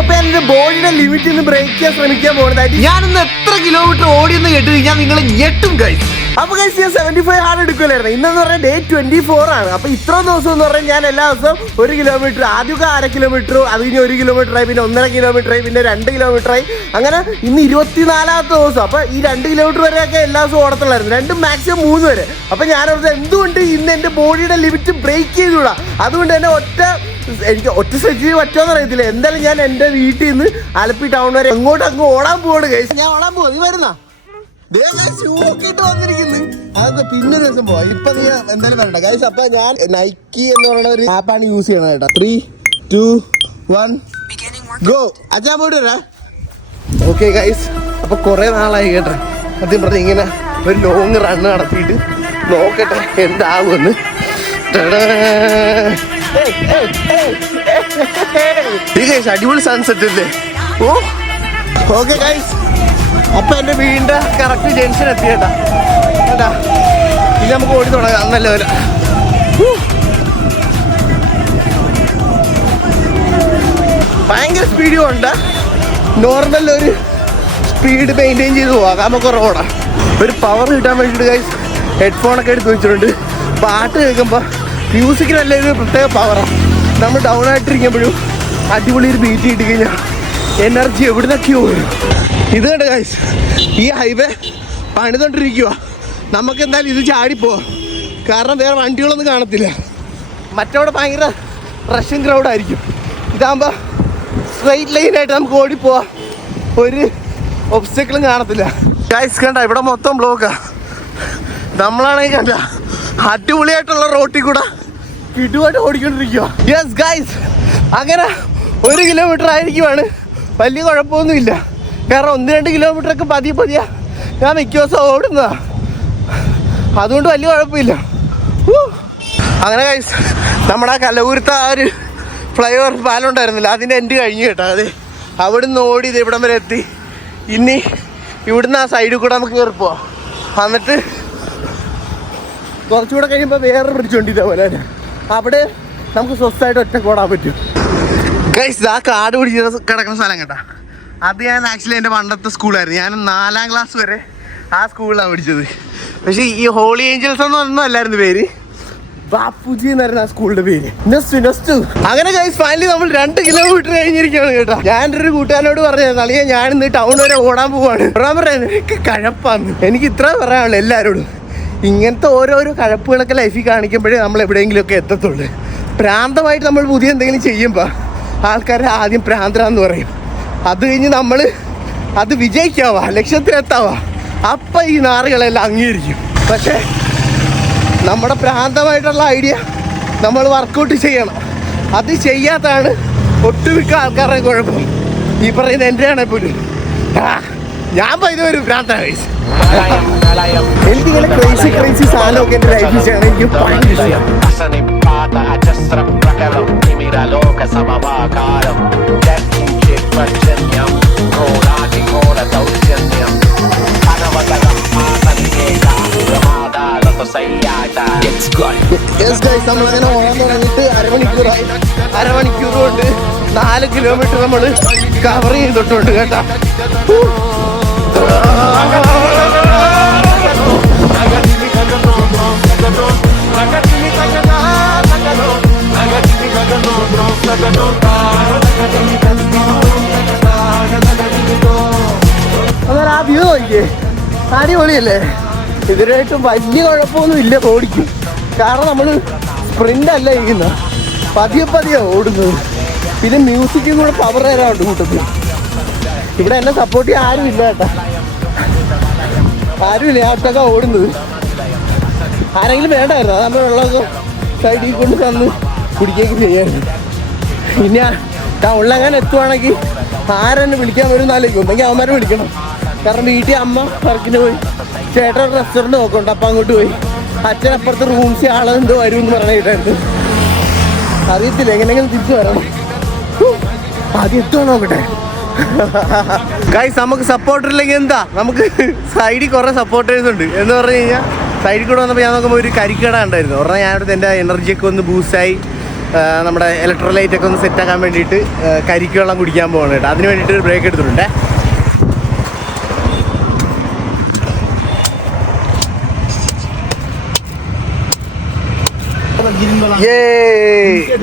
അപ്പൊ എന്റെ ബോഡിയുടെ ലിമിറ്റ് ബ്രേക്ക് ചെയ്യാൻ ശ്രമിക്കാൻ പോകുന്നതായിട്ട് ഞാനിന്ന് എത്ര കിലോമീറ്റർ ഓടിയെന്ന് കേട്ട് കഴിഞ്ഞാൽ നിങ്ങൾ ഞെട്ടും ഗൈസ്. അപ്പൊ ഗൈസ് ഞാൻ 75 ഹാർഡ് എടുക്കുമല്ലായിരുന്നു. ഇന്നെന്ന് പറഞ്ഞാൽ ഡേ 24 ആണ്. അപ്പൊ ഇത്ര ദിവസം എന്ന് പറഞ്ഞാൽ ഞാൻ എല്ലാ ദിവസവും 1 കിലോമീറ്റർ, ആദ്യമൊക്കെ 1/2 കിലോമീറ്റർ, അത് കഴിഞ്ഞ് 1 കിലോമീറ്ററായി, പിന്നെ 1.5 കിലോമീറ്ററായി, പിന്നെ 2 കിലോമീറ്ററായി, അങ്ങനെ ഇന്ന് 24ാമത്തെ ദിവസം. അപ്പൊ ഈ 2 കിലോമീറ്റർ വരെയൊക്കെ എല്ലാ ദിവസവും ഓടത്തുള്ളായിരുന്നു, 2 മാക്സിമം 3 വരെ. അപ്പൊ ഞാനോർത്ത് എന്തുകൊണ്ട് ഇന്ന് എന്റെ ബോഡിയുടെ ലിമിറ്റ് ബ്രേക്ക് ചെയ്തുകൂടാ, അതുകൊണ്ട് തന്നെ എനിക്ക് ഒറ്റ സ്ട്രെച്ച് പറ്റുമെന്ന് അറിയത്തില്ല. എന്തായാലും ഞാൻ എന്റെ വീട്ടിൽ നിന്ന് ആലപ്പി ടൗൺ വരെ അങ്ങ് ഓടാൻ പോവാണ് ഗൈസ്. ഞാൻ ഓടാൻ പോവാ, നീ വരുന്ന വന്നിരിക്കുന്നു. അത് പിന്നെ ദിവസം പോവാ. ഇപ്പൊ നീ എന്തായാലും വരണ്ട ഗൈസ്. അപ്പൊ ഞാൻ നൈക്കി എന്ന് പറയുന്ന ഒരു ആപ്പാണ് യൂസ് ചെയ്യണത് കേട്ടോ. 3, 2, 1 ഗോ. അച്ഛാ പോയിട്ട് വരാ. ഓക്കെ ഗൈസ്, അപ്പൊ കുറെ നാളായി കേട്ടോ സത്യം പറഞ്ഞ ഇങ്ങനെ ഒരു ലോങ് റണ്ണ് നടത്തിയിട്ട് നോക്കട്ടെ എന്താകുമെന്ന്. അടിപൊളി സൺസെറ്റ് അല്ലേ. ഓ ഓക്കെ ഗൈസ്, അപ്പൊ എന്റെ വീടിന്റെ കറക്റ്റ് ജംഗ്ഷൻ എത്തി കേട്ടാ. കേട്ടാ ഇനി നമുക്ക് ഓടി തുടങ്ങാം. നല്ല പോലെ ഭയങ്കര സ്പീഡും ഉണ്ട്. നോർമൽ ഒരു സ്പീഡ് മെയിൻറ്റെയിൻ ചെയ്ത് പോവാം. നമുക്ക് റോഡാ. ഒരു പവർ കിട്ടാൻ വേണ്ടിയിട്ട് ഗൈസ് ഹെഡ്ഫോണൊക്കെ എടുത്ത് വെച്ചിട്ടുണ്ട്. പാട്ട് കേൾക്കുമ്പോൾ മ്യൂസിക്കിനല്ല ഒരു പ്രത്യേക പവറാണ്. നമ്മൾ ഡൗൺ ആയിട്ടിരിക്കുമ്പോഴും അടിപൊളി ഒരു ബീറ്റ് കിട്ടി കഴിഞ്ഞാൽ എനർജി എവിടെ നിന്നൊക്കെയോ വരും. ഇത് കണ്ട ഗൈസ്, ഈ ഹൈവേ പണിതോണ്ടിരിക്കുക. നമുക്ക് എന്തായാലും ഇത് ചാടിപ്പോവാം, കാരണം വേറെ വണ്ടികളൊന്നും കാണത്തില്ല. മറ്റവിടെ ഭയങ്കര റഷ്യൻ ക്രൗഡായിരിക്കും. ഇതാകുമ്പോൾ സ്ട്രെയിറ്റ് ലൈനായിട്ട് നമുക്ക് ഓടിപ്പോവാം, ഒരു ഒബ്സ്റ്റക്കിളും കാണത്തില്ല. ഗൈസ് കണ്ട ഇവിടെ മൊത്തം ബ്ലോക്കാ. നമ്മളാണെങ്കിൽ കണ്ട അടിപൊളിയായിട്ടുള്ള റോട്ടിൽ കൂടെ കിടുവായിട്ട് ഓടിക്കൊണ്ടിരിക്കുക. യെസ് ഗൈസ്, അങ്ങനെ 1 കിലോമീറ്റർ ആയിരിക്കുവാണ്. വലിയ കുഴപ്പമൊന്നുമില്ല, കാരണം 1-2 കിലോമീറ്ററൊക്കെ പതിയെ ഞാൻ മിക്ക ദിവസം ഓടുന്നതാണ്, അതുകൊണ്ട് വലിയ കുഴപ്പമില്ല. അങ്ങനെ ഗൈസ് നമ്മുടെ ആ കലവൂരത്തെ ആ ഒരു ഫ്ലൈ ഓവർ പാലം ഉണ്ടായിരുന്നില്ല, അതിൻ്റെ എൻഡ് കഴിഞ്ഞു കേട്ടോ. അതെ, അവിടുന്ന് ഓടി ഇത് ഇവിടം വരെ എത്തി. ഇനി ഇവിടുന്ന് ആ സൈഡിൽ കൂടെ നമുക്ക് കയറി പോവാം. എന്നിട്ട് കുറച്ചുകൂടെ കഴിയുമ്പോൾ വേറെ പിടിച്ചോണ്ട് ഇതേപോലെ അവിടെ നമുക്ക് സ്വസ്ഥമായിട്ട് ഒറ്റ ഓടാൻ പറ്റും. ഗൈസ് ആ കാട് പിടിച്ച് കിടക്കുന്ന സ്ഥലം കേട്ടോ, അത് ഞാൻ ആക്ച്വലി എൻ്റെ പണ്ടത്തെ സ്കൂളായിരുന്നു. ഞാൻ 4ാം ക്ലാസ് വരെ ആ സ്കൂളിലാണ് പഠിച്ചത്. പക്ഷേ ഈ ഹോളി ഏഞ്ചൽസ് ഒന്നും അല്ലായിരുന്നു പേര്, ബാപ്പുജി എന്നായിരുന്നു ആ സ്കൂളിന്റെ പേര്. നെസ്റ്റു. അങ്ങനെ ഗൈസ് ഫൈനലി നമ്മൾ 2 കിലോമീറ്റർ കഴിഞ്ഞിരിക്കുകയാണ് കേട്ടോ. ഞാൻ ഒരു കൂട്ടുകാരനോട് പറഞ്ഞത് അളിയാ ഞാൻ ഇന്ന് ടൗൺ വരെ ഓടാൻ പോവാണ്. ഓടാൻ പറയാൻ എനിക്ക് കഴപ്പാന്ന്. എനിക്ക് ഇത്ര പറയാനുള്ളൂ എല്ലാവരോടും. ഇങ്ങനത്തെ ഓരോരോ കഴപ്പുകളൊക്കെ ലൈഫിൽ കാണിക്കുമ്പോഴേ നമ്മൾ എവിടെയെങ്കിലുമൊക്കെ എത്തത്തുള്ളൂ. പ്രാന്തമായിട്ട് നമ്മൾ പുതിയ എന്തെങ്കിലും ചെയ്യുമ്പോൾ ആൾക്കാരെ ആദ്യം പ്രാന്തരാന്ന് പറയും. അത് കഴിഞ്ഞ് നമ്മൾ അത് വിജയിക്കാവാ, ലക്ഷ്യത്തിലെത്താവാ, അപ്പം ഈ നാറുകളെല്ലാം അംഗീകരിക്കും. പക്ഷേ നമ്മുടെ പ്രാന്തമായിട്ടുള്ള ഐഡിയ നമ്മൾ വർക്കൗട്ട് ചെയ്യണം. അത് ചെയ്യാത്തതാണ് ഒട്ടുമിക്ക ആൾക്കാരുടെ കുഴപ്പം. ഈ പറയുന്ന എൻ്റെ ആണെങ്കിൽ പോലും ഞാൻ പോയത് ഒരു പ്രാന്താണ്. എനിക്കിങ്ങനെ ക്രേസി സാധനമൊക്കെ എൻ്റെ ലൈഫിൽ ചെയ്യണം, എനിക്ക് ഭയങ്കര ഇഷ്ടമാണ്. നമ്മളങ്ങനെ ഓടാൻ തുടങ്ങിയിട്ട് അരമണിക്കൂർ കൊണ്ട് 4 കിലോമീറ്റർ നമ്മൾ കവർ ചെയ്തിട്ടുണ്ട് കേട്ടോ. അന്നേരം ആ വ്യൂ നോക്കിയേ, അടിപൊളിയല്ലേ. ഇതിനായിട്ടും വലിയ കുഴപ്പമൊന്നും ഇല്ല ഓടിക്കും, കാരണം നമ്മൾ സ്പ്രിന്റ് അല്ല ഇരിക്കുന്നത്, പതിയെ ഓടുന്നത്. പിന്നെ മ്യൂസിക്കും കൂടെ പവർ തരാറുണ്ട് കൂട്ടത്തിൽ. ഇവിടെ എന്നെ സപ്പോർട്ട് ചെയ്യാൻ ആരുമില്ല കേട്ടോ, ആരുമില്ല. ഞാൻ ഒറ്റക്കാ ഓടുന്നത്. ആരെങ്കിലും വേണ്ടായിരുന്നു, അത് നമ്മൾ വെള്ളമൊക്കെ സൈഡിൽ കൊണ്ട് തന്ന് കുടിക്കുകയൊക്കെ ചെയ്യായിരുന്നു. പിന്നെ ടൗണിലെങ്ങനെ എത്തുവാണെങ്കിൽ ആരെന്നെ വിളിക്കാൻ വരും എന്നാലേക്കും, ഉണ്ടെങ്കിൽ അവന്മാരെ വിളിക്കണം. കാരണം വീട്ടിൽ അമ്മ വർക്കിന് പോയി, ചേട്ടൻ റെസ്റ്റോറൻറ്റ് നോക്കുന്നുണ്ട്, അപ്പം അങ്ങോട്ട് പോയി. അച്ഛനപ്പുറത്ത് റൂംസ് ആളെന്തോ വരും എന്ന് പറഞ്ഞിട്ടായിരുന്നു. അറിയത്തില്ല, എങ്ങനെയെങ്കിലും തിരിച്ചു വരണം. ആദ്യം എത്തുവാ നോക്കട്ടെ. ഗൈസ് നമുക്ക് സപ്പോർട്ടറില്ലെങ്കിൽ എന്താ, നമുക്ക് സൈഡിൽ കുറേ സപ്പോർട്ടേഴ്സ് ഉണ്ട്. എന്ന് പറഞ്ഞു കഴിഞ്ഞാൽ സൈഡിൽ കൂടെ വന്നപ്പോൾ ഞാൻ നോക്കുമ്പോൾ ഒരു കരിക്കട ഉണ്ടായിരുന്നു. പറഞ്ഞാൽ ഞാനിവിടുത്തെ എൻ്റെ എനർജിയൊക്കെ ഒന്ന് ബൂസ്റ്റായി നമ്മുടെ ഇലക്ട്രോലൈറ്റ് ഒക്കെ ഒന്ന് സെറ്റാക്കാൻ വേണ്ടിയിട്ട് കരിക്ക് വെള്ളം കുടിക്കാൻ പോകണം കേട്ടോ. അതിന് വേണ്ടിയിട്ട് ഒരു ബ്രേക്ക് എടുത്തിട്ടുണ്ടേ.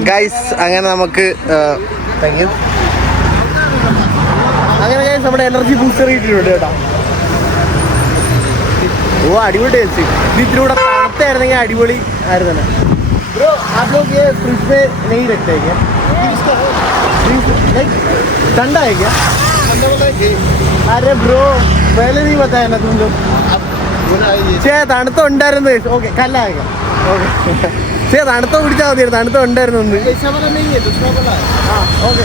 ഗൈസ് അങ്ങനെ നമുക്ക് താങ്ക് യു. അങ്ങനെ ഗൈസ് നമ്മുടെ എനർജി ബൂസ്റ്റർ കിട്ടിയിട്ടുണ്ട് കേട്ടോ. ഓ അടിപൊളി ടേസ്റ്റ്. ഇത് ഇത്തിരി കൂടെ തണുത്തായിരുന്നെങ്കിൽ അടിപൊളി ആയിരുന്നു. ബ്രോ आप लोग ये फ्रिज में नहीं रखते हैं क्या? ठंडा है क्या? अरे ब्रो पहले नहीं बताया ना तुम लोग. തണുത്ത ഉണ്ടായിരുന്നു. ഓക്കെ കല്ലായ ഓക്കെ. ശരി തണുത്ത കുടിച്ചാൽ മതിയായിരുന്നു. തണുത്ത ഉണ്ടായിരുന്നു ഒന്ന്. ഓക്കെ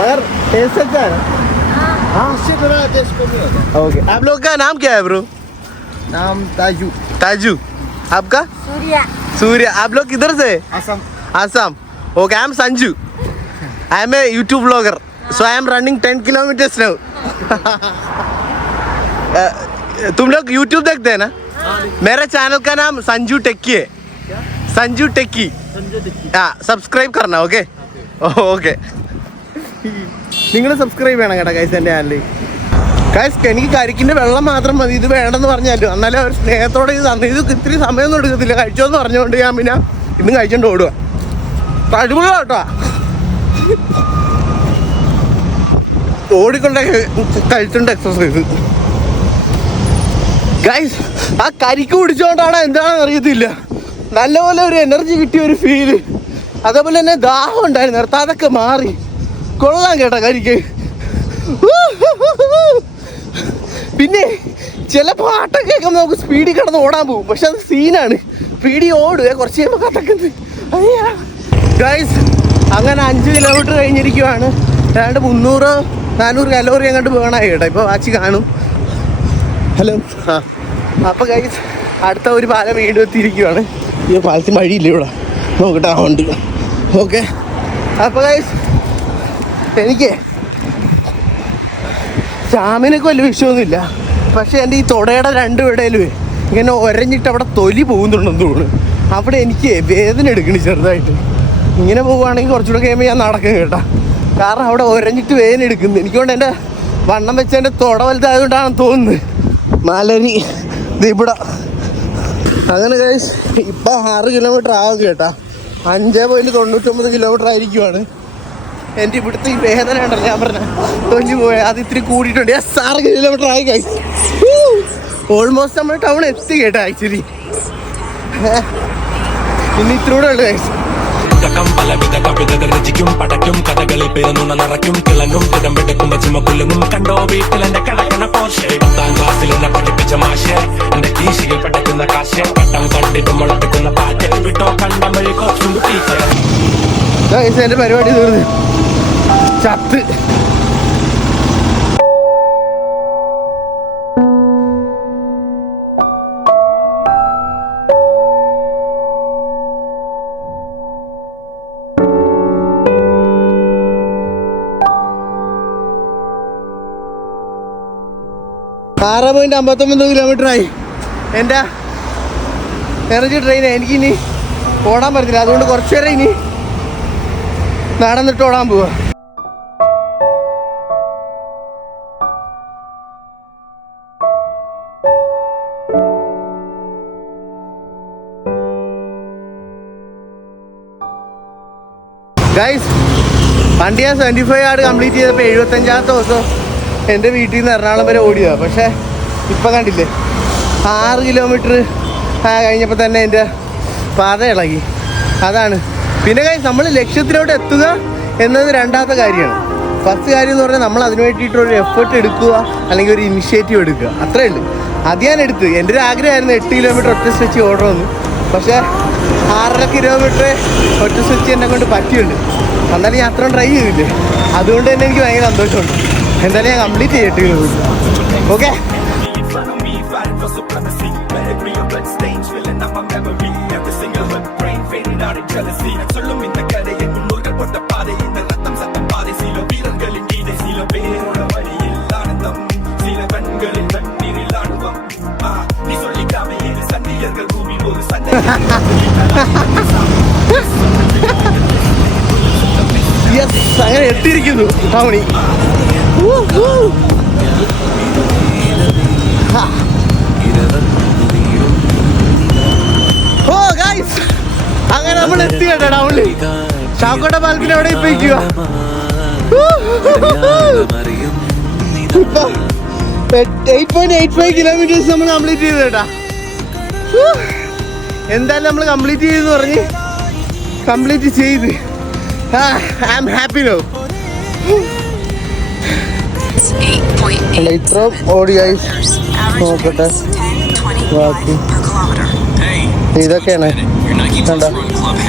मगर टेस्ट अच्छा है. ओके आप लोग का नाम क्या है ब्रो? नाम ताजू. ताजू. आपका? सूर्या. सूर्या. आप लोग किधर से? Assam. Assam. Okay I am Sanju. I am a YouTube blogger. So I am running 10 kilometres now. तुम लोग यूट्यूब देखते हैं ना? मेरे चैनल का नाम संजू टेक्की है. संजू टेक्की. हाँ सब्सक्राइब करना. Okay okay. നിങ്ങൾ സബ്സ്ക്രൈബ് ചെയ്യണം കേട്ടോ ഗൈസ് എൻ്റെ ചാനലിൽ. ഗൈസ് എനിക്ക് കരിക്കിൻ്റെ വെള്ളം മാത്രം മതി. ഇത് വേണമെന്ന് പറഞ്ഞാലും എന്നാലും അവർ സ്നേഹത്തോടെ ഇത് തന്നു. ഇത് ഇത്തിരി സമയമൊന്നും എടുക്കത്തില്ല. കഴിച്ചോന്ന് പറഞ്ഞുകൊണ്ട് ഞാൻ പിന്നെ ഇന്നും കഴിച്ചോണ്ട് ഓടുക. അടിപൊളി കേട്ടോ. ഓടിക്കൊണ്ട് കഴിച്ചോണ്ട് എക്സസൈസ്. ഗൈസ് ആ കരിക്ക് കുടിച്ചോണ്ടാണ് എന്താണെന്ന് അറിയത്തില്ല. നല്ലപോലെ ഒരു എനർജി കിട്ടിയ ഒരു ഫീല്. അതേപോലെ തന്നെ ദാഹം ഉണ്ടായിരുന്നു. നിർത്താതെ അതൊക്കെ മാറി. കൊള്ളാം കേട്ടോ കരിക്ക്. പിന്നെ ചില പാട്ടൊക്കെ കേൾക്കുമ്പോൾ നമുക്ക് സ്പീഡിൽ കിടന്ന് ഓടാൻ പോകും. പക്ഷെ അത് സീനാണ്. സ്പീഡിൽ ഓടുക കുറച്ച് കഴിയുമ്പോൾ കത്തക്കുന്നത്. ഗൈസ് അങ്ങനെ 5 കിലോമീറ്റർ കഴിഞ്ഞിരിക്കുവാണ്. ഏതാണ്ട് 300-400 കലോറി അങ്ങോട്ട് വേണമായി കേട്ടോ. ഇപ്പോൾ വാച്ച് കാണും. ഹലോ ആ അപ്പോൾ ഗൈസ് അടുത്ത ഒരു പാലം വീണ്ടും എത്തിയിരിക്കുവാണ്. ഈ പാലത്തിന് വഴിയില്ല ഇവിടെ. നോക്കട്ടെ ആ ഉണ്ട്. ഓക്കെ അപ്പോൾ ഗൈസ് എനിക്ക് ചാമിനൊക്കെ വലിയ വിഷയമൊന്നുമില്ല. പക്ഷേ എൻ്റെ ഈ തുടയുടെ 2 ഇടയിലും ഇങ്ങനെ ഒരഞ്ഞിട്ട് അവിടെ തൊലി പോകുന്നുണ്ടെന്ന് തോന്നുന്നു. അവിടെ എനിക്ക് വേദന എടുക്കണം ചെറുതായിട്ട്. ഇങ്ങനെ പോവുകയാണെങ്കിൽ കുറച്ചുകൂടെ കഴിയുമ്പോൾ ഞാൻ നടക്കും കേട്ടോ. കാരണം അവിടെ ഒരഞ്ഞിട്ട് വേദന എടുക്കുന്നു. എനിക്കൊണ്ട് എൻ്റെ വണ്ണം വെച്ച് എൻ്റെ തുട വലുതായതുകൊണ്ടാണെന്ന് തോന്നുന്നത്. മലരി ഇവിടെ അങ്ങനെ ഗൈസ് ഇപ്പം 6 കിലോമീറ്റർ ആവും കേട്ടോ. 5.99 കിലോമീറ്റർ ആയിരിക്കുവാണ്. എൻ്റെ ഇവിടുത്തെ ഈ വേദന ഉണ്ടല്ലോ ഞാൻ പറഞ്ഞ തൊഞ്ഞു പോയാൽ അത് ഇത്തിരി കൂടിയിട്ടുണ്ട്. 6 കിലോമീറ്റർ ആയി ഗൈസ്. ഓൾമോസ്റ്റ് നമ്മൾ ടൗൺ എത്തി കേട്ടോ. ആക്ച്വലി ഇനി ഇത്തിരി കൂടെ ഉള്ളു ഗൈസ്. പലവിധ കവിതകൾ രചിക്കും പടയ്ക്കും കഥകളിൽ പിറന്നുണ നിറയ്ക്കും കിളങ്ങും തിടമ്പെടുക്കും ചുമക്കുലങ്ങും കണ്ടോ വീട്ടിലെന്റെ കിടക്കണ പോർഷെ 10ാം ക്ലാസ്സിൽ എന്നെ പഠിപ്പിച്ച മാഷെ എന്റെ കീശയിൽ പഠിക്കുന്ന കാശ് പട്ടം കണ്ടിട്ട് മുളപ്പിക്കുന്ന പാറ്റ് വിട്ടോ കണ്ടം വഴി കോച്ചും ടീച്ചർ. എൻ്റെ പരിപാടി തീർന്ന് ചത്ത്. .59 കിലോമീറ്ററായി എൻ്റെ എനർജി ട്രെയിൻ. എനിക്കിനി ഓടാൻ പറ്റത്തില്ല. അതുകൊണ്ട് കുറച്ച് നേരം ഇനി നടന്നിട്ട് ഓടാൻ പോവാ. ഗൈസ് വണ്ടി ഞാൻ 75 ആട് കംപ്ലീറ്റ് ചെയ്തപ്പോൾ 75ാമത്തെ ദിവസം എൻ്റെ വീട്ടിൽ നിന്ന് എറണാകുളം വരെ ഓടിയതാണ്. പക്ഷേ ഇപ്പം കണ്ടില്ലേ 6 കിലോമീറ്റർ കഴിഞ്ഞപ്പോൾ തന്നെ എൻ്റെ പാത ഇളകി. അതാണ്. പിന്നെ ഗൈസ് നമ്മൾ ലക്ഷ്യത്തിലോട്ട് എത്തുക എന്നത് രണ്ടാമത്തെ കാര്യമാണ്. ഫസ്റ്റ് കാര്യം എന്ന് പറഞ്ഞാൽ നമ്മൾ അതിന് വേണ്ടിയിട്ടൊരു എഫേർട്ട് എടുക്കുക, അല്ലെങ്കിൽ ഒരു ഇനിഷ്യേറ്റീവ് എടുക്കുക. അത്രേ ഉള്ളൂ. അത് ഞാൻ എടുത്ത്. എൻ്റെ ഒരു ആഗ്രഹമായിരുന്നു 8 കിലോമീറ്റർ ഒറ്റ സ്ട്രെച്ച് ഓടണമെന്ന്. പക്ഷേ 6.5 കിലോമീറ്റർ ഒറ്റ സ്ട്രെച്ച് എന്നെ കൊണ്ട് പറ്റിയുണ്ട്. എന്നാലും ഞാൻ അത്രയും ട്രൈ ചെയ്തില്ലേ. അതുകൊണ്ട് തന്നെ എനിക്ക് ഭയങ്കര സന്തോഷമുണ്ട്. എന്തായാലും ഞാൻ കംപ്ലീറ്റ് ചെയ്തിട്ട് ഓക്കെ. യെസ്, അങ്ങനെ എത്തിയിരിക്കുന്നു ടൗണി. ഓ ഗൈസ്, അങ്ങനെ നമ്മൾ എത്തി കേട്ടോ ടൗണിൽ. ചാക്കോട്ട പാലത്തിന് എവിടെ ഇരിക്കുക? ഇപ്പൊ 8.85 കിലോമീറ്റേഴ്സ് നമ്മൾ കംപ്ലീറ്റ് ചെയ്തു കേട്ടാ. എന്തായാലും നമ്മൾ കംപ്ലീറ്റ് ചെയ്തെന്ന് പറഞ്ഞ് കംപ്ലീറ്റ് ചെയ്ത് ഐ ആം ഹാപ്പി നോ. ഇത്രയും ഓടി നോക്കട്ടെ. ബാക്കി ഇതൊക്കെയാണ് കണ്ടോ.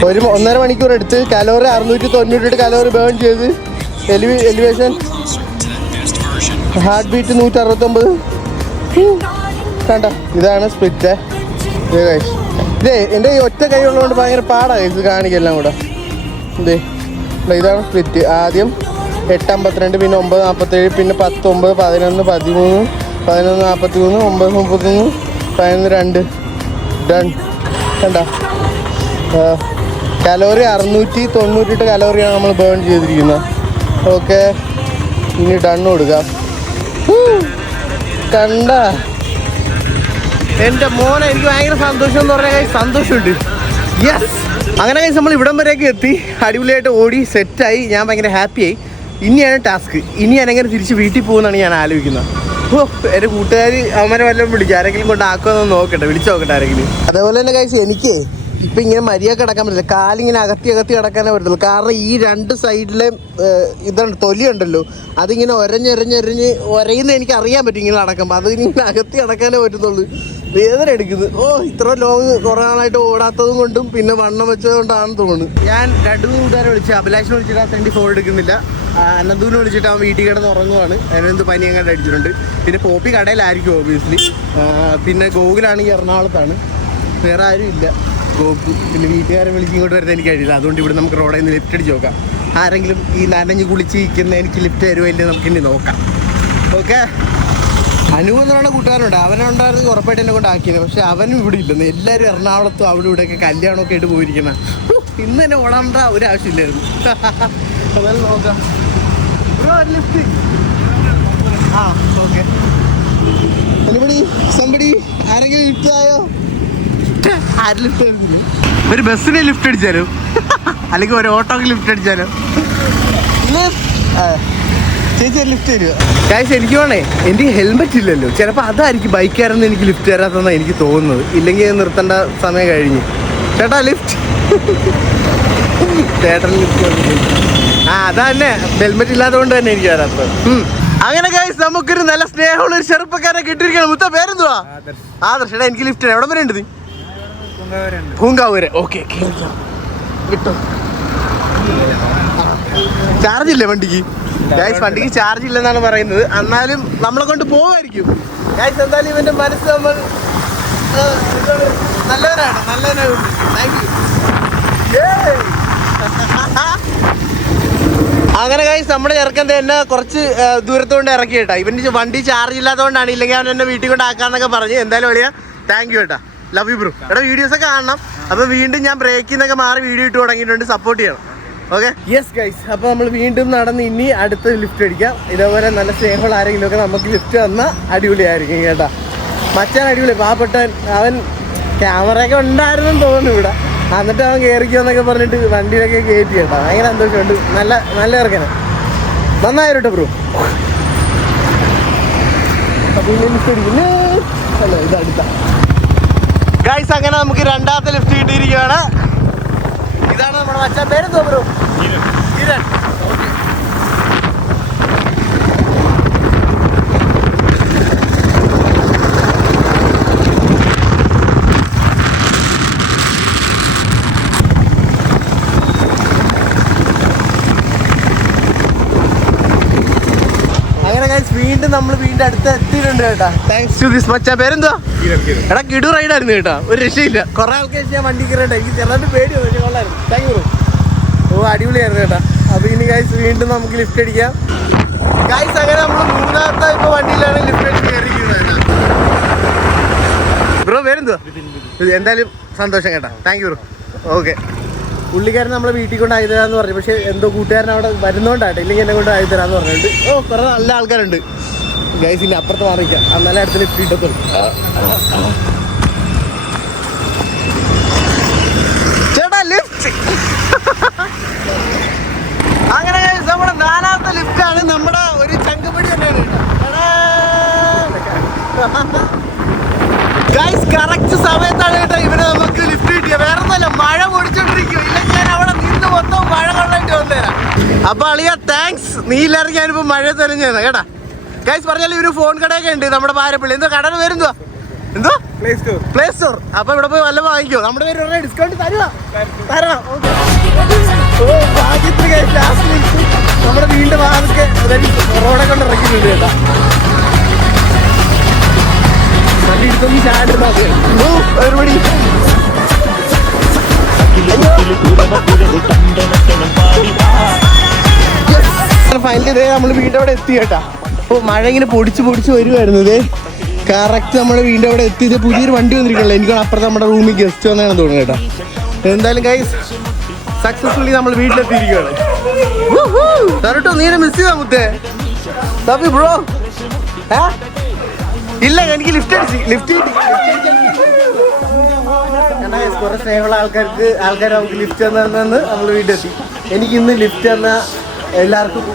1.5 മണിക്കൂർ എടുത്ത് കലോറി 698 കലോറി ബേൺ ചെയ്ത് എലിവേഷൻ ഹാർട്ട് ബീറ്റ് 169 കണ്ട. ഇതാണ് സ്പ്ലിറ്റ്. ഇതേ എൻ്റെ ഈ ഒറ്റ കൈ ഉള്ളതുകൊണ്ട് ഭയങ്കര പാടാണ് ഇത് കാണിക്കെല്ലാം കൂടെ. ഇതേ ഇതാണ് സ്പ്ലിറ്റ്. ആദ്യം 8:52, പിന്നെ 9:47, പിന്നെ 10, 9, 11, 13, 11:43, 9:33, 11:02 ഡൺ. കണ്ട കലോറി 698 കലോറിയാണ് നമ്മൾ ബേൺ ചെയ്തിരിക്കുന്നത്. ഓക്കെ, ഇനി ഡണ്ണ് കൊടുക്കാം. കണ്ട എൻ്റെ മോനെ, എനിക്ക് ഭയങ്കര സന്തോഷം എന്ന് പറഞ്ഞാൽ സന്തോഷമുണ്ട്. യെസ്, അങ്ങനെ കഴിച്ച് നമ്മൾ ഇവിടം വരെയൊക്കെ എത്തി. അടിപൊളിയായിട്ട് ഓടി സെറ്റായി. ഞാൻ ഭയങ്കര ഹാപ്പിയായി. ഇനിയാണ് ടാസ്ക്. ഇനി ഞാൻ എങ്ങനെ തിരിച്ച് വീട്ടിൽ പോകുമെന്നാണ് ഞാൻ ആലോചിക്കുന്നത്. ഓ, എൻ്റെ കൂട്ടുകാർ അവന്മാരെ വല്ലതും വിളിക്കും. ആരെങ്കിലും കൊണ്ടാക്കുമെന്ന് നോക്കട്ടെ, വിളിച്ചു നോക്കട്ടെ ആരെങ്കിലും. അതേപോലെ തന്നെ കഴിച്ച് എനിക്ക് ഇപ്പം ഇങ്ങനെ മര്യാദ കിടക്കാൻ പറ്റില്ല. കാലിങ്ങനെ അകത്തി കിടക്കാനേ പറ്റത്തുള്ളൂ. കാരണം ഈ രണ്ട് സൈഡിലെ ഇതുണ്ട്, തൊലിയുണ്ടല്ലോ, അതിങ്ങനെ ഒരയുന്ന എനിക്ക് അറിയാൻ പറ്റും. ഇങ്ങനെ നടക്കുമ്പോൾ അതിങ്ങനെ അകത്തി കിടക്കാനേ പറ്റത്തുള്ളൂ. വേദന എടുക്കുന്നത്. ഓ, ഇത്ര ലോങ് കുറേ നാളായിട്ട് ഓടാത്തതും കൊണ്ടും പിന്നെ വണ്ണം വെച്ചത് കൊണ്ടാണെന്ന് തോന്നുന്നു. ഞാൻ 2 കൂട്ടുകാരെ വിളിച്ച്, അഭിലാഷിനെ വിളിച്ചിട്ട് ആ സെൻറ്റി ഫോൺ എടുക്കുന്നില്ല. അനന്തൂരിനെ വിളിച്ചിട്ട് അവൻ വീട്ടിൽ കിടന്ന് ഉറങ്ങുവാണ്. അതിനെന്ത് പനി അങ്ങോട്ട് അടിച്ചിട്ടുണ്ട്. പിന്നെ പോപ്പി കടയിലായിരിക്കും ഓബിയസ്ലി. പിന്നെ ഗോകുലാണെങ്കിൽ എറണാകുളത്താണ്. വേറെ ആരും ഇല്ല. ഗോകു പിന്നെ വീട്ടുകാരെ വിളിച്ച് ഇങ്ങോട്ട് വരുന്നത് എനിക്ക് കഴിയില്ല. അതുകൊണ്ട് ഇവിടെ നമുക്ക് റോഡിൽ നിന്ന് ലിഫ്റ്റ് അടിച്ച് നോക്കാം. ആരെങ്കിലും ഈ നനഞ്ഞ് കുളിച്ചിരിക്കുന്ന എനിക്ക് ലിഫ്റ്റ് തരുമോ ഇല്ലേ നമുക്ക് ഇനി നോക്കാം. ഓക്കെ, അനു എന്ന് പറയുന്ന കൂട്ടുകാരുണ്ട്. അവനുണ്ടായിരുന്നു ഉറപ്പായിട്ട് എന്നെ കൊണ്ട് ആക്കിയത്. പക്ഷെ അവനും ഇവിടെ ഇല്ലെന്ന്. എല്ലാവരും എറണാകുളത്തും അവിടെ ഇവിടെയൊക്കെ കല്യാണമൊക്കെ ആയിട്ട് പോയിരിക്കുന്ന. ഇന്ന് തന്നെ ഓടാണ്ട ഒരു ആവശ്യമില്ലായിരുന്നു. അതെല്ലാം നോക്കാം. ലിഫ്റ്റ് ആ ഓക്കെ. ആരെങ്കിലും ലിഫ്റ്റ് ആയോ? ആരും ലിഫ്റ്റ് അടിച്ചില്ല. ഒരു ബസ്സിനെ ലിഫ്റ്റ് അടിച്ചാലോ, അല്ലെങ്കിൽ ഒരു ഓട്ടോക്ക് ലിഫ്റ്റ് അടിച്ചാലോ? ചേച്ചി ഒരു ലിഫ്റ്റ് തരുമോ? കാശ് എനിക്ക് വേണേ. എനിക്ക് ഹെൽമെറ്റ് ഇല്ലല്ലോ. ചിലപ്പോൾ അതായിരിക്കും ബൈക്കാരെന്ന് എനിക്ക് ലിഫ്റ്റ് തരാത്തെന്നാണ് എനിക്ക് തോന്നുന്നത്. ഇല്ലെങ്കിൽ നിർത്തേണ്ട സമയം കഴിഞ്ഞു. ചേട്ടാ ലിഫ്റ്റ്. ചേട്ടൻ ലിഫ്റ്റ്. അതാ തന്നെ, ഹെൽമെറ്റ് ഇല്ലാത്തത് കൊണ്ട് തന്നെ എനിക്ക് വരാത്തത്. അങ്ങനെ ഗൈസ്, നമുക്കൊരു നല്ല സ്നേഹമുള്ള ഒരു ചെറുപ്പക്കാരെ കിട്ടിയിരിക്കണം. മുത്ത പേരെന്തുവാ? ആദർശ്. എടാ എനിക്ക് ലിഫ്റ്റ് എവിടെ വരെ ഉണ്ട്? പൂങ്കാവ് വരെ. ഓക്കെ, കിട്ടും. ചാർജ് ഇല്ലേ വണ്ടിക്ക്? ഗൈസ്, വണ്ടിക്ക് ചാർജ് ഇല്ലെന്നാണ് പറയുന്നത്. എന്നാലും നമ്മളെ കൊണ്ട് പോവായിരിക്കും. ഗൈസ്, എന്തായാലും ഇവന്റെ മനസ്സ് നമ്മൾ നല്ലവരാണ്. Thank you. അങ്ങനെ ഗൈസ്, നമ്മുടെ ചെറുക്കൻ എന്നെ കുറച്ച് ദൂരത്തോണ്ട് ഇറക്കി കേട്ടാ. ഇവന്റെ വണ്ടി ചാർജ് ഇല്ലാത്തതുകൊണ്ടാണ്. ഇല്ലെങ്കിൽ അവൻ എന്നെ വീട്ടിൽ കൊണ്ട് ആക്കാന്നൊക്കെ പറഞ്ഞ്. എന്തായാലും വലിയ താങ്ക് യു കേട്ടാ. Love you bro. എടാ വീഡിയോസ് ഒക്കെ കാണണം. അപ്പോൾ വീണ്ടും ഞാൻ ബ്രേക്കിൽ നിന്നൊക്കെ മാറി വീഡിയോ ഇട്ട് തുടങ്ങിയിട്ടുണ്ട്. സപ്പോർട്ട് ചെയ്യണം. Okay, yes guys. അപ്പോൾ നമ്മൾ വീണ്ടും നടന്ന് ഇനി അടുത്ത ലിഫ്റ്റ് അടിക്കാം. ഇതേപോലെ നല്ല സ്നേഹമുള്ള ആരെങ്കിലും ഒക്കെ നമുക്ക് ലിഫ്റ്റ് തന്നാൽ അടിപൊളിയായിരിക്കും കേട്ടാ. മച്ചാൻ അടിപൊളി, പാവപ്പെട്ടവൻ. അവൻ ക്യാമറയൊക്കെ ഉണ്ടായിരുന്നെന്ന് തോന്നുന്നു ഇവിടെ. എന്നിട്ട് അവൻ കയറിക്കുമെന്നൊക്കെ പറഞ്ഞിട്ട് വണ്ടിയിലൊക്കെ കയറ്റി കേട്ടോ. ഭയങ്കര സന്തോഷമുണ്ട്. നല്ല ഇറക്കണം. നന്നായിട്ടോ ബ്രോ. അപ്പോൾ ഇനി ലിഫ്റ്റ് അടിക്കുന്നു. അല്ല, ഇത് അടുത്ത ഗൈസ്. അങ്ങനെ നമുക്ക് രണ്ടാമത്തെ ലിഫ്റ്റ് കിട്ടിയിരിക്കുകയാണ്. ഇതാണ് നമ്മുടെ മച്ചാൻ. പേരെന്തോ ബ്രോ? കിരൺ. വീണ്ടും നമ്മൾ വീണ്ടും അടുത്ത് എത്തിയിട്ടുണ്ട് കേട്ടാ. താങ്ക്സ് ടു ദിസ് മച്ചാ. പേരെന്തുവാ? എടാ കിടു റൈഡായിരുന്നു കേട്ടോ. ഒരു രക്ഷയില്ല. കുറെ ആൾക്കാർ ഞാൻ വണ്ടി കയറേണ്ട. എനിക്ക് ചെറുതായിട്ട് പേടി വന്നു. കൊള്ളായിരുന്നു. Thank you bro. ഓ, അടിപൊളിയായിരുന്നു കേട്ടാ. അപ്പോൾ ഇനി ഗൈസ് വീണ്ടും നമുക്ക് ലിഫ്റ്റ് അടിക്കാം. ഗൈസ്, അങ്ങനെ നമ്മൾ മൂന്നാമത്തെ ഇപ്പോൾ വണ്ടിയിലാണ് ലിഫ്റ്റ് അടിച്ച് കയറിയിരിക്കുന്നത്. ബ്രോ പേരെന്തുവാ? എന്തായാലും സന്തോഷം കേട്ടാ. Thank you bro. ഓക്കെ. പുള്ളിക്കാരൻ നമ്മളെ വീട്ടിൽ കൊണ്ട് ആയി തരാന്ന് പറഞ്ഞു. പക്ഷെ എന്തോ കൂട്ടുകാരൻ അവിടെ വരുന്നോണ്ടാട്ടെ, ഇല്ലെങ്കിൽ എന്നെ കൊണ്ട് ആയി തരാന്ന് പറഞ്ഞിട്ട് കുറെ നല്ല ആൾക്കാരുണ്ട് ഗൈസ്. ഇനി അപ്പുറത്ത് മാറിക്കാം, നല്ല അടുത്ത് ലിഫ്റ്റ് കിട്ടത്തുള്ളൂ. ചേട്ടാ ലിഫ്റ്റ്. അങ്ങനെ നമ്മുടെ 4ാമത്തെ ലിഫ്റ്റാണ്. നമ്മുടെ ഒരു ചങ്കപ്പടി തന്നെയാണ് ഗൈസ്. കറക്റ്റ് സമയത്താണ് കേട്ടോ ഇവരെ നമുക്ക് ലിഫ്റ്റ് കിട്ടിയ. വേറെ ഒന്നുമല്ല, മഴ പൊടിച്ചോണ്ടിരിക്കും. ഇല്ലെങ്കിൽ ഞാൻ അവിടെ നിന്ന് മൊത്തം മഴ കൊള്ളായിട്ട് വന്നുതരാം. അപ്പൊ അളിയ താങ്ക്സ്, നീ ഇല്ലായിരുന്നു ഞാനിപ്പോ മഴ തെളിഞ്ഞാണ് കേട്ടാ. ഗൈസ് പറഞ്ഞാൽ ഇവര് ഫോൺ കടയൊക്കെ ഉണ്ട് നമ്മുടെ പാരപ്പള്ളി. എന്തോ കടയുടെ പേരെന്തുവാ? എന്തോ പ്ലേ സ്റ്റോർ. അപ്പൊ ഇവിടെ പോയി വല്ല വാങ്ങിക്കോ. നമ്മുടെ പേര് പറഞ്ഞാൽ ഡിസ്കൗണ്ട് തരണം. നമ്മുടെ വീണ്ടും വാതൊക്കെ റോഡെ കൊണ്ട് ഇറക്കിയിട്ടുണ്ട് കേട്ടാ. ഫൈനലി നമ്മൾ വീണ്ടും അവിടെ എത്തി കേട്ടാ. അപ്പോൾ മഴ ഇങ്ങനെ പൊടിച്ച് വരുമായിരുന്നത്. കറക്റ്റ് നമ്മുടെ വീണ്ടും അവിടെ എത്തി. ഇത് പുതിയൊരു വണ്ടി വന്നിരിക്കണല്ലോ. എനിക്ക് അപ്പുറത്ത് നമ്മുടെ റൂമിൽ ഗസ്റ്റ് വന്നാണ് തോന്നുന്നു കേട്ടോ. എന്തായാലും ഗൈസ് സക്സസ്ഫുള്ളി നമ്മൾ വീട്ടിലെത്തിയിരിക്കുകയാണ്. നീ മിസ് ചെയ്താ മുത്തേ ബ്രോ? ഇല്ല, എനിക്ക് ലിഫ്റ്റ് അടിച്ച് കുറെ സ്നേഹമുള്ള ആൾക്കാർ നമുക്ക് ലിഫ്റ്റ് തന്നെന്ന് നമ്മൾ വീട്ടിലെത്തി. എനിക്ക് ഇന്ന് ലിഫ്റ്റ് തന്ന എല്ലാവർക്കും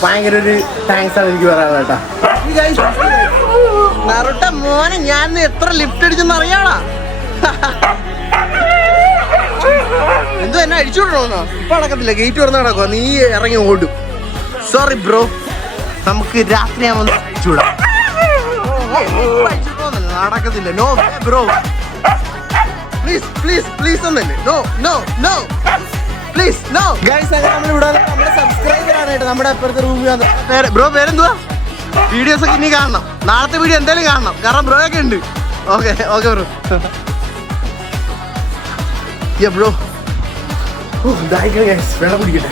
ഭയങ്കര ഒരു താങ്ക്സ് ആണ് എനിക്ക് പറയാൻ കേട്ടാ. നറുട്ട മോനെ, ഞാൻ എത്ര ലിഫ്റ്റ് അടിച്ചെന്ന് അറിയാടാ. എന്തോ എന്നെ അടിച്ചു വിടണോന്നോ? ഇപ്പൊ നടക്കത്തില്ല, ഗേറ്റ് തുറന്ന് നടക്കുക, നീ ഇറങ്ങി ഓടും. സോറി ബ്രോ, നമുക്ക് രാത്രി ആവുമ്പോൾ അടിച്ചുവിടാം. നടക്കത്തില്ല. No bro, please please please ഒന്നല്ലേ. No no no please no. Guys അങ്ങനെ നമ്മളിവിടെ നമ്മുടെ സബ്സ്ക്രൈബർ ആണ് കേട്ടോ. നമ്മുടെ അപ്പുറത്തെ റൂമിൽ വന്ന് ബ്രോ പേരെന്തുവാ? വീഡിയോസ് ഒക്കെ ഇനി കാണണം. നാളത്തെ വീഡിയോ എന്തായാലും കാണണം, കാരണം ബ്രോ ഒക്കെ ഉണ്ട്. Okay okay bro. ബ്രോ ദാഹിക്കണം ഗൈസ്, വെള്ളം കുടിക്കട്ടെ.